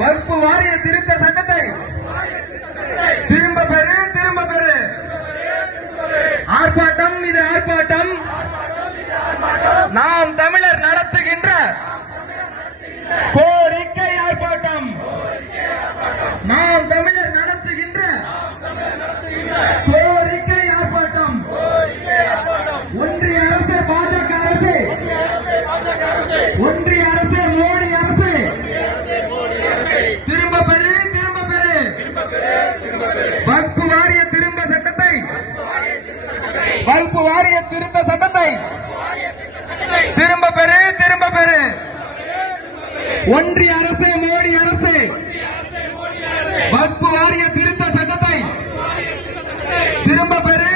வகுப்பு வாரிய திருத்த சட்டத்தை. திரும்ப பெறு திரும்ப பெறு. ஆர்ப்பாட்டம் இது ஆர்ப்பாட்டம். நாம் தமிழர் நடத்துகின்ற கோரிக்கை ஆர்ப்பாட்டம். நாம் தமிழர் நடத்துகின்ற கோரிக்கை ஆர்ப்பாட்டம். ஒன்றிய அரசு பாஜக அரசு. ஒன்றிய வகுப்பு வாரிய திரும்ப சட்டத்தை. வகுப்பு வாரிய திருத்த சட்டத்தை. திரும்ப பெறு திரும்ப பெறு. ஒன்றிய அரசு மோடி அரசு. வகுப்பு வாரிய திருத்த சட்டத்தை. திரும்ப பெறு